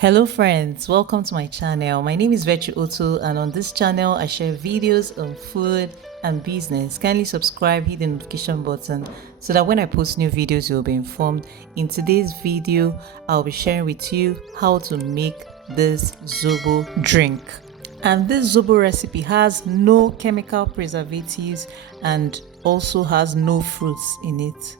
Hello friends, welcome to my channel. My name is Virtue Otto, and on this channel I share videos on food and business. Kindly subscribe, hit the notification button so that when I post new videos you'll be informed. In today's video I'll be sharing with you how to make this Zobo drink. And this Zobo recipe has no chemical preservatives and also has no fruits in it.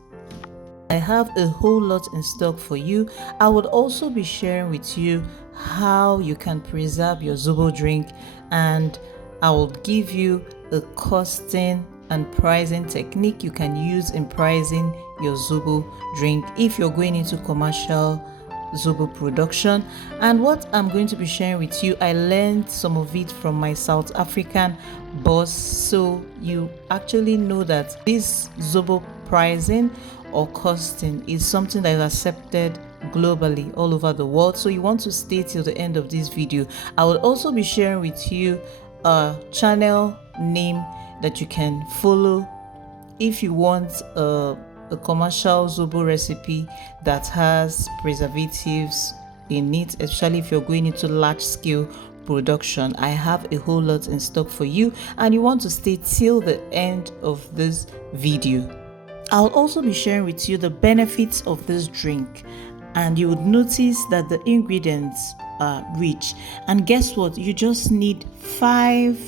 I have a whole lot in stock for you. I would also be sharing with you how you can preserve your Zobo drink, and I will give you a costing and pricing technique you can use in pricing your Zobo drink if you're going into commercial Zobo production. And what I'm going to be sharing with you, I learned some of it from my South African boss, so you actually know that this Zobo pricing or costing is something that is accepted globally all over the world. So you want to stay till the end of this video. I will also be sharing with you a channel name that you can follow if you want a commercial Zobo recipe that has preservatives in it, especially if you're going into large scale production. I have a whole lot in stock for you, and you want to stay till the end of this video. I'll also be sharing with you the benefits of this drink, and you would notice that the ingredients are rich. And guess what? You just need 5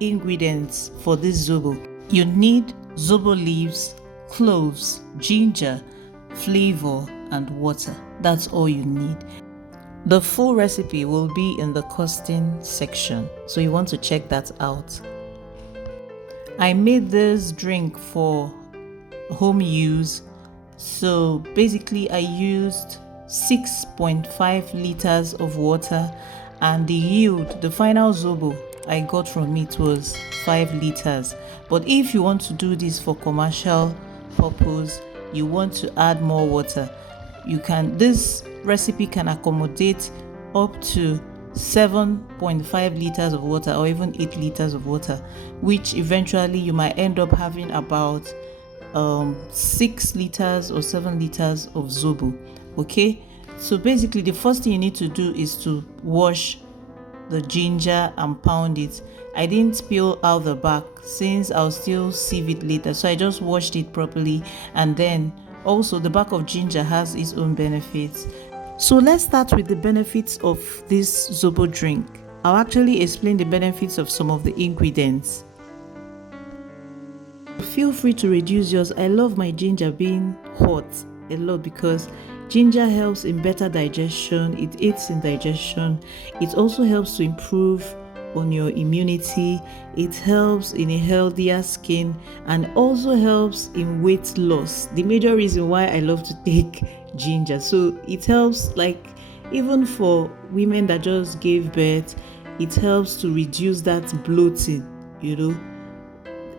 ingredients for this Zobo. You need Zobo leaves, cloves, ginger, flavor, and water. That's all you need. The full recipe will be in the costing section, so you want to check that out. I made this drink for home use, so basically I used 6.5 liters of water, and the yield, the final Zobo I got from it was 5 liters. But if you want to do this for commercial purpose, you want to add more water, you can. This recipe can accommodate up to 7.5 liters of water or even 8 liters of water, which eventually you might end up having about 6 liters or 7 liters of Zobo. Okay, so basically the first thing you need to do is to wash the ginger and pound it. I didn't peel out the back since I'll still sieve it later, so I just washed it properly. And then also the back of ginger has its own benefits. So let's start with the benefits of this Zobo drink. I'll actually explain the benefits of some of the ingredients. Feel free to reduce yours. I love my ginger being hot a lot because ginger helps in better digestion. It aids in digestion. It also helps to improve on your immunity. It helps in a healthier skin and also helps in weight loss. The major reason why I love to take ginger. So it helps, like, even for women that just gave birth, it helps to reduce that bloating,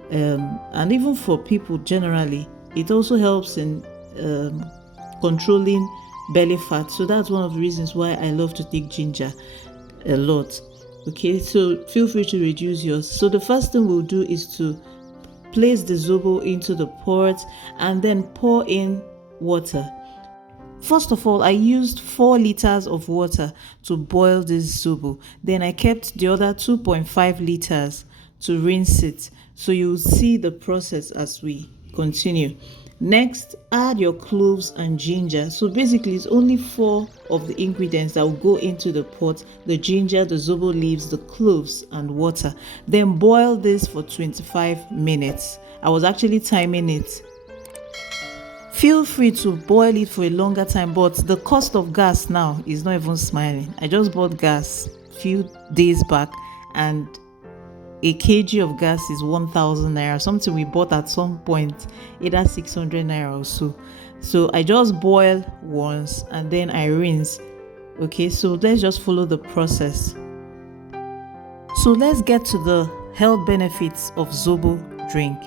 and even for people generally, it also helps in controlling belly fat. So that's one of the reasons why I love to take ginger a lot. Okay, so feel free to reduce yours. So the first thing we'll do is to place the Zobo into the pot and then pour in water. First of all, I used 4 liters of water to boil this Zobo. Then I kept the other 2.5 liters to rinse it. So you'll see the process as we continue. Next, add your cloves and ginger. So basically it's only 4 of the ingredients that will go into the pot: the ginger, the Zobo leaves, the cloves, and water. Then boil this for 25 minutes. I was actually timing it. Feel free to boil it for a longer time, but the cost of gas now is not even smiling. I just bought gas a few days back, and a kg of gas is 1,000 naira, something we bought at some point, either 600 naira or so. So I just boil once and then I rinse. Okay, so let's just follow the process. So let's get to the health benefits of Zobo drink.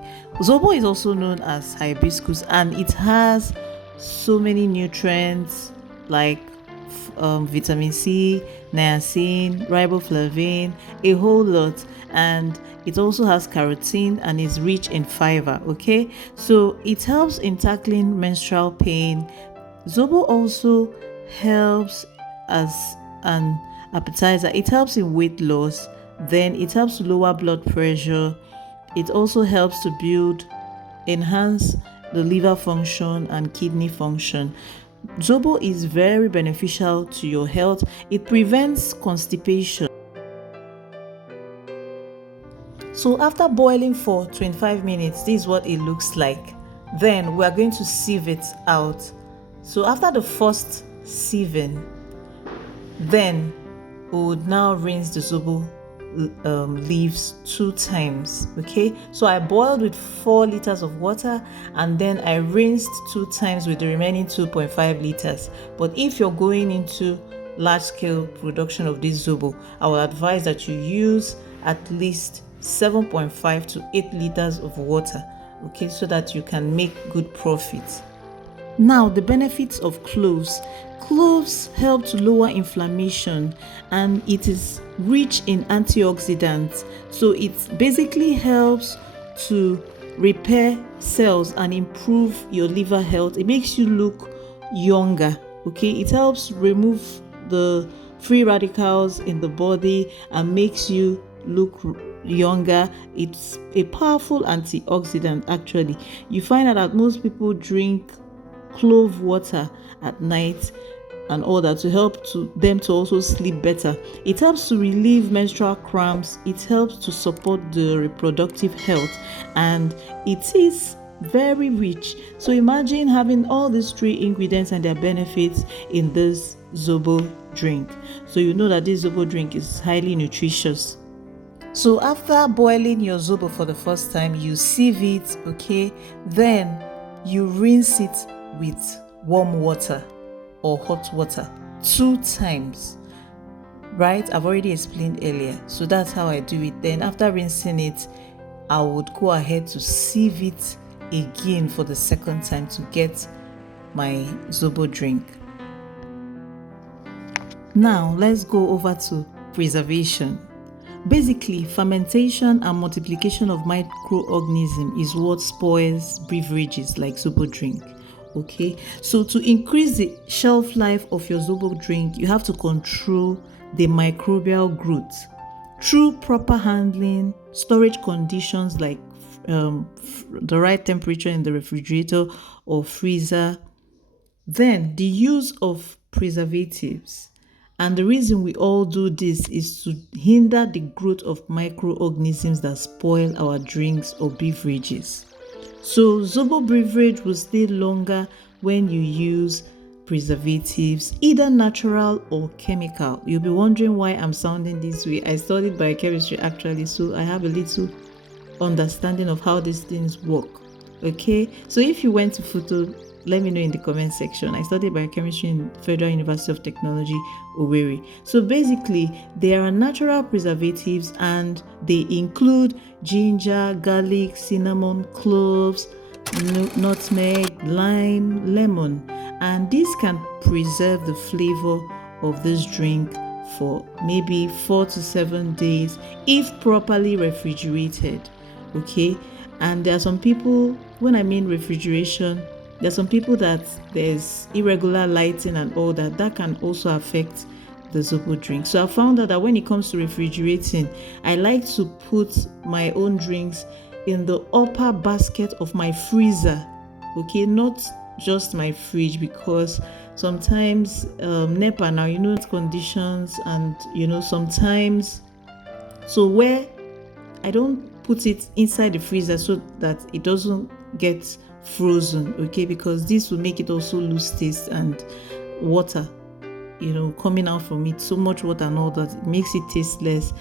Zobo is also known as hibiscus, and it has so many nutrients like vitamin C, niacin, riboflavin, a whole lot, and it also has carotene and is rich in fiber. Okay, so it helps in tackling menstrual pain. Zobo also helps as an appetizer. It helps in weight loss, then it helps to lower blood pressure. It also helps to enhance the liver function and kidney function. Zobo is very beneficial to your health. It prevents constipation. So after boiling for 25 minutes, this is what it looks like. Then we are going to sieve it out. So after the first sieving, then we would now rinse the zobo leaves 2 times. Okay, so I boiled with 4 liters of water, and then I rinsed 2 times with the remaining 2.5 liters. But if you're going into large scale production of this zobo, I would advise that you use at least 7.5 to 8 liters of water, okay, so that you can make good profits. Now, the benefits of cloves. Cloves help to lower inflammation, and it is rich in antioxidants. So it basically helps to repair cells and improve your liver health. It makes you look younger, okay? It helps remove the free radicals in the body and makes you look younger. It's a powerful antioxidant. Actually, you find out that most people drink clove water at night and all that to help them to also sleep better. It helps to relieve menstrual cramps. It helps to support the reproductive health, and it is very rich. So imagine having all these 3 ingredients and their benefits in this zobo drink. So you know that this zobo drink is highly nutritious. So after boiling your zobo for the first time, you sieve it, okay? Then you rinse it with warm water or hot water 2 times, right? I've already explained earlier. So that's how I do it. Then after rinsing it, I would go ahead to sieve it again for the second time to get my zobo drink. Now let's go over to preservation. Basically, fermentation and multiplication of microorganisms is what spoils beverages like zobo drink. Okay, so to increase the shelf life of your zobo drink, you have to control the microbial growth through proper handling, storage conditions like the right temperature in the refrigerator or freezer, then the use of preservatives. And the reason we all do this is to hinder the growth of microorganisms that spoil our drinks or beverages. So zobo beverage will stay longer when you use preservatives, either natural or chemical. You'll be wondering why I'm sounding this way. I studied biochemistry actually, so I have a little understanding of how these things work. Okay, so if you went to photo, let me know in the comment section. I studied biochemistry in Federal University of Technology, Owerri. So basically, there are natural preservatives, and they include ginger, garlic, cinnamon, cloves, nutmeg, lime, lemon, and this can preserve the flavor of this drink for maybe 4 to 7 days if properly refrigerated. Okay, and there are some people, when I mean refrigeration, there's some people that there's irregular lighting and all that can also affect the zobo drink. So I found out that when it comes to refrigerating, I like to put my own drinks in the upper basket of my freezer, okay, not just my fridge, because sometimes NEPA now, conditions, and sometimes, so where I don't put it inside the freezer so that it doesn't get frozen, okay, because this will make it also lose taste, and water coming out from it, so much water and all that, it makes it tasteless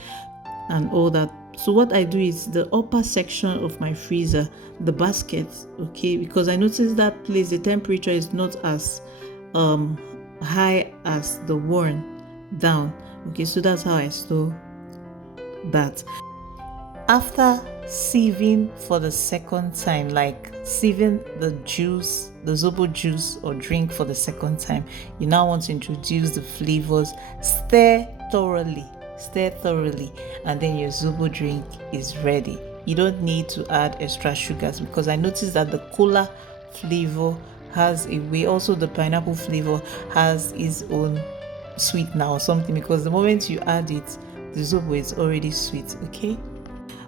and all that. So what I do is the upper section of my freezer, the basket, okay, because I noticed that place the temperature is not as high as the one down, okay, so that's how I store that. After sieving for the second time, like sieving the juice, the zobo juice or drink for the second time, you now want to introduce the flavors. Stir thoroughly, and then your zobo drink is ready. You don't need to add extra sugars, because I noticed that the cola flavor has a way, also the pineapple flavor has its own sweetener or something, because the moment you add it, the zobo is already sweet. Okay,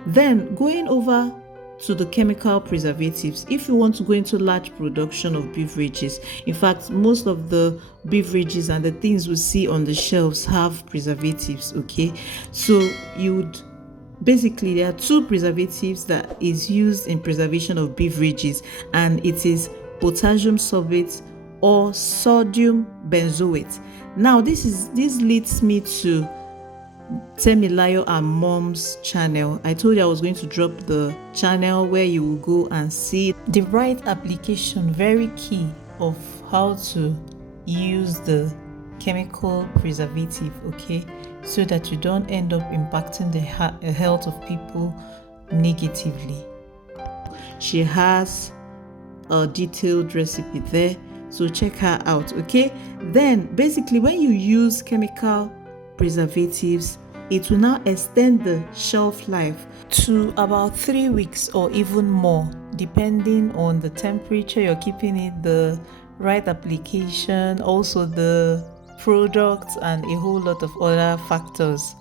then going over to the chemical preservatives. If you want to go into large production of beverages, in fact most of the beverages and the things we see on the shelves have preservatives. Okay, so you would basically, there are two preservatives that is used in preservation of beverages, and it is potassium sorbate or sodium benzoate. Now this leads me to Temilayo and Mom's channel. I told you I was going to drop the channel where you will go and see the right application, very key, of how to use the chemical preservative, okay, so that you don't end up impacting the health of people negatively. She has a detailed recipe there, so check her out. Okay, then basically when you use chemical preservatives, it will now extend the shelf life to about 3 weeks or even more, depending on the temperature you're keeping it, the right application, also the products, and a whole lot of other factors.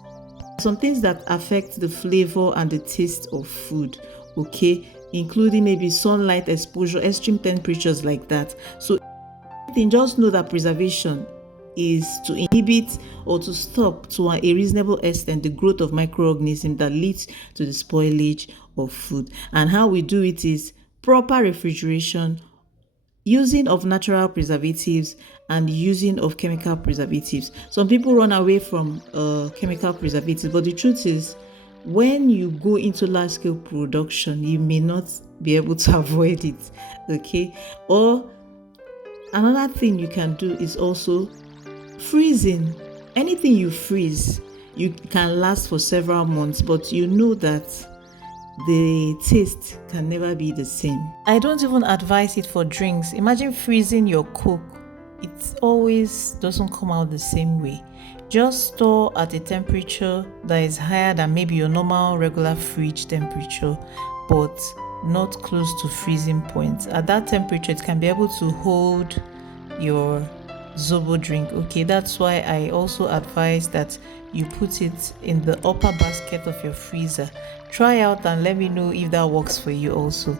Some things that affect the flavor and the taste of food, okay, including maybe sunlight exposure, extreme temperatures like that. So just know that preservation is to inhibit or to stop to a reasonable extent the growth of microorganisms that leads to the spoilage of food. And how we do it is proper refrigeration, using of natural preservatives, and using of chemical preservatives. Some people run away from chemical preservatives, but the truth is, when you go into large scale production, you may not be able to avoid it. Okay, or another thing you can do is also freezing. Anything you freeze, you can last for several months, but you know that the taste can never be the same. I don't even advise it for drinks. Imagine freezing your Coke. It always doesn't come out the same way. Just store at a temperature that is higher than maybe your normal regular fridge temperature, but not close to freezing point. At that temperature, it can be able to hold your Zobo drink. Okay, that's why I also advise that you put it in the upper basket of your freezer. Try out and let me know if that works for you also.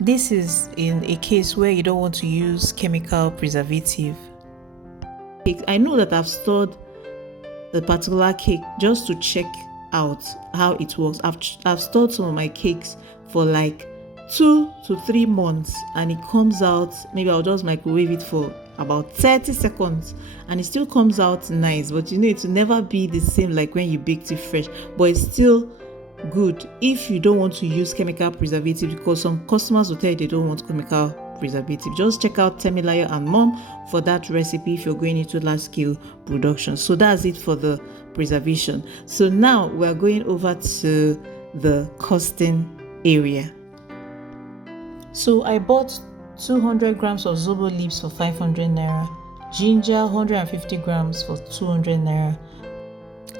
This is in a case where you don't want to use chemical preservative. I know that I've stored a particular cake just to check out how it works. I've stored some of my cakes for like 2 to 3 months, and it comes out, maybe I'll just microwave it for about 30 seconds and it still comes out nice. But you know, it will never be the same like when you baked it fresh, but it's still good if you don't want to use chemical preservative, because some customers will tell you they don't want chemical preservative. Just check out Temilayo and Mom for that recipe if you're going into large scale production. So that's it for the preservation. So now we're going over to the costing area. So I bought 200 grams of Zobo leaves for 500 naira, ginger 150 grams for 200 naira,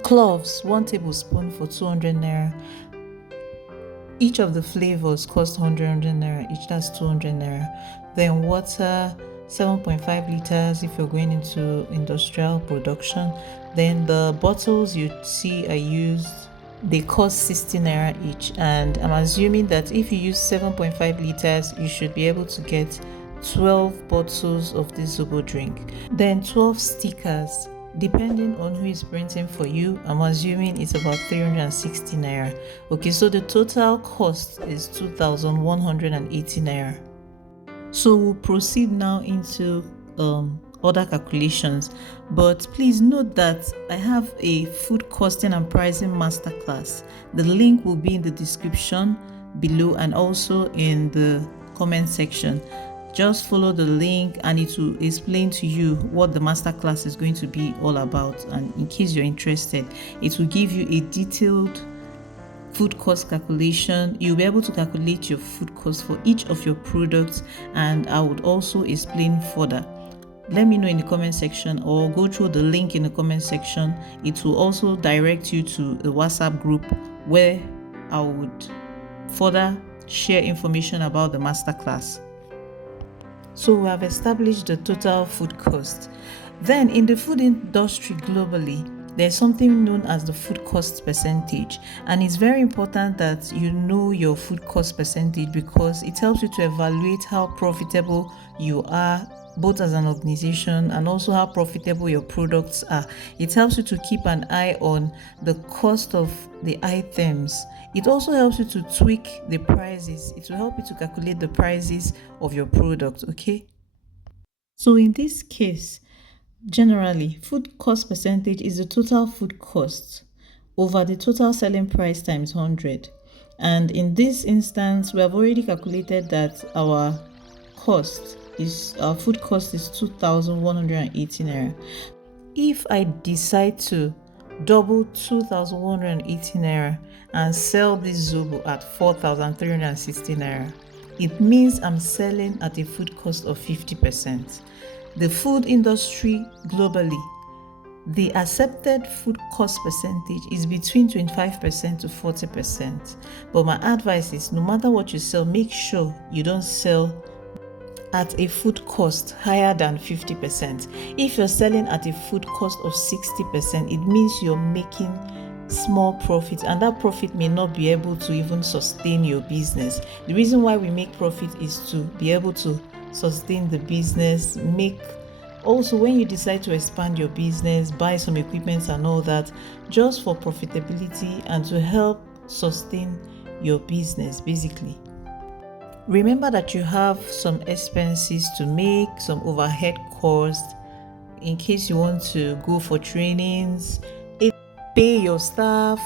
cloves 1 tablespoon for 200 naira. Each of the flavors cost 100 naira each, that's 200 naira. Then water 7.5 liters if you're going into industrial production. Then the bottles you see I used, they cost 60 naira each, and I'm assuming that if you use 7.5 liters you should be able to get 12 bottles of this Zobo drink. Then 12 stickers, depending on who is printing for you, I'm assuming it's about 360 naira. Okay, so the total cost is 2,180 naira. So we'll proceed now into other calculations, but please note that I have a food costing and pricing masterclass. The link will be in the description below and also in the comment section. Just follow the link and it will explain to you what the masterclass is going to be all about, and in case you're interested, it will give you a detailed food cost calculation. You'll be able to calculate your food cost for each of your products, and I would also explain further. Let me know in the comment section or go through the link in the comment section. It will also direct you to a WhatsApp group where I would further share information about the masterclass. So we have established the total food cost. Then in the food industry globally, there's something known as the food cost percentage, and it's very important that you know your food cost percentage because it helps you to evaluate how profitable you are both as an organization and also how profitable your products are. It helps you to keep an eye on the cost of the items. It also helps you to tweak the prices. It will help you to calculate the prices of your product, okay? So in this case, generally, food cost percentage is the total food cost over the total selling price times 100. And in this instance, we have already calculated that our food cost is 2,180 naira. If I decide to double 2,180 naira and sell this Zobo at 4,360 naira, it means I'm selling at a food cost of 50%. The food industry globally, the accepted food cost percentage is between 25% to 40%. But my advice is no matter what you sell, make sure you don't sell at a food cost higher than 50%. If you're selling at a food cost of 60%, it means you're making small profit, and that profit may not be able to even sustain your business. The reason why we make profit is to be able to sustain the business, also when you decide to expand your business, buy some equipment and all that, just for profitability and to help sustain your business basically. Remember that you have some expenses to make, some overhead costs in case you want to go for trainings, pay your staff,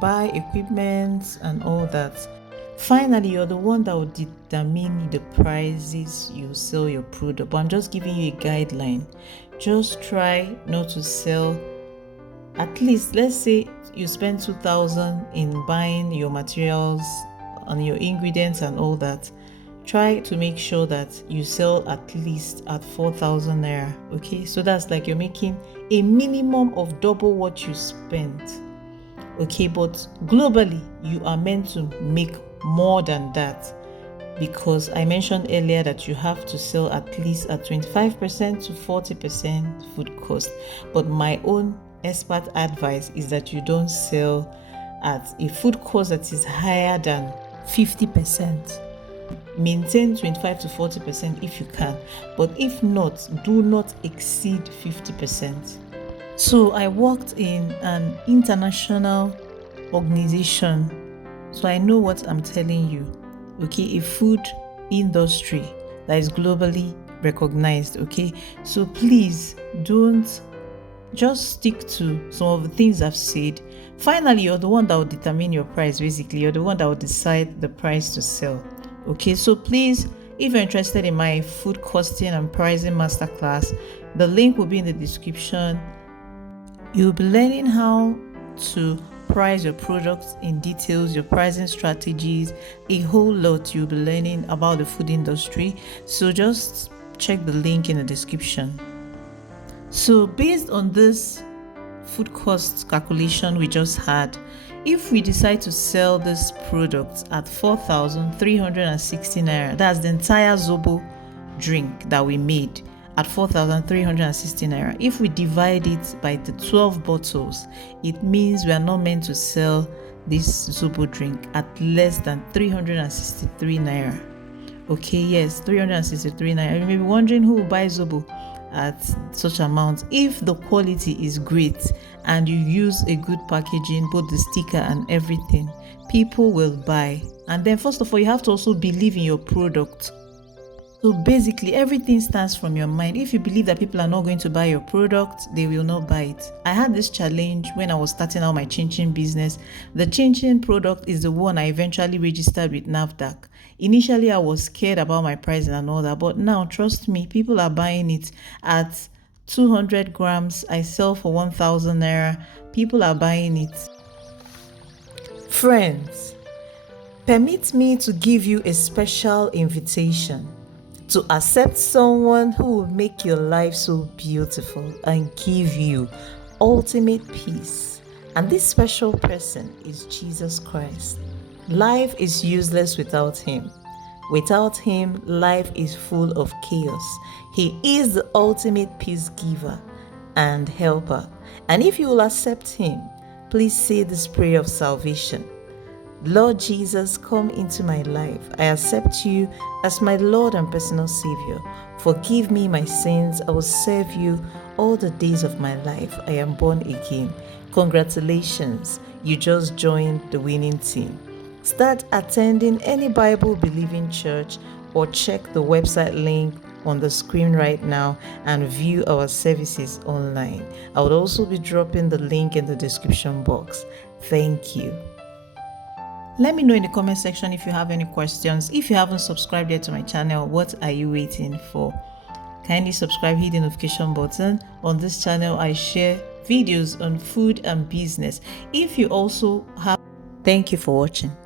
buy equipment and all that. Finally, you're the one that will determine the prices you sell your product. But I'm just giving you a guideline. Just try not to sell, at least let's say you spend 2,000 in buying your materials and your ingredients and all that. Try to make sure that you sell at least at 4,000 naira. Okay, so that's like you're making a minimum of double what you spent. Okay, but globally you are meant to make more than that, because I mentioned earlier that you have to sell at least at 25% to 40% food cost. But my own expert advice is that you don't sell at a food cost that is higher than 50%. Maintain 25 to 40% if you can, but if not, do not exceed 50%. So I worked in an international organization, so I know what I'm telling you. Okay, a food industry that is globally recognized. Okay, so please don't just stick to some of the things I've said. Finally, you're the one that will determine your price. Basically, you're the one that will decide the price to sell. Okay, so please, if you're interested in my food costing and pricing masterclass, the link will be in the description. You'll be learning how to price your products in details, your pricing strategies, a whole lot you'll be learning about the food industry. So just check the link in the description. So based on this food cost calculation we just had, if we decide to sell this product at 4,360 naira, that's the entire Zobo drink that we made at 4,360 naira. If we divide it by the 12 bottles, it means we are not meant to sell this Zobo drink at less than 363 naira. Okay, yes, 363 naira. You may be wondering who will buy Zobo at such amount. If the quality is great and you use a good packaging, both the sticker and everything, people will buy. And then first of all, you have to also believe in your product. So basically everything starts from your mind. If you believe that people are not going to buy your product, they will not buy it. I had this challenge when I was starting out my chin business. The chin product is the one I eventually registered with NAFDAC. Initially I was scared about my pricing and all that, but now trust me, people are buying it at 200 grams. I sell for 1,000 naira. People are buying it. Friends, permit me to give you a special invitation to accept someone who will make your life so beautiful and give you ultimate peace. And this special person is Jesus Christ. Life is useless without him. Without him, life is full of chaos. He is the ultimate peace giver. and helper. And if you will accept Him, please say this prayer of salvation. Lord Jesus, come into my life. I accept you as my Lord and personal Savior. Forgive me my sins. I will serve you all the days of my life. I am born again. Congratulations, you just joined the winning team. Start attending any Bible-believing church or check the website link on the screen right now and view our services online. I would also be dropping the link in the description box. Thank you. Let me know in the comment section if you have any questions. If you haven't subscribed yet to my channel, what are you waiting for? Kindly subscribe, hit the notification button. On this channel, I share videos on food and business. If you also have... Thank you for watching.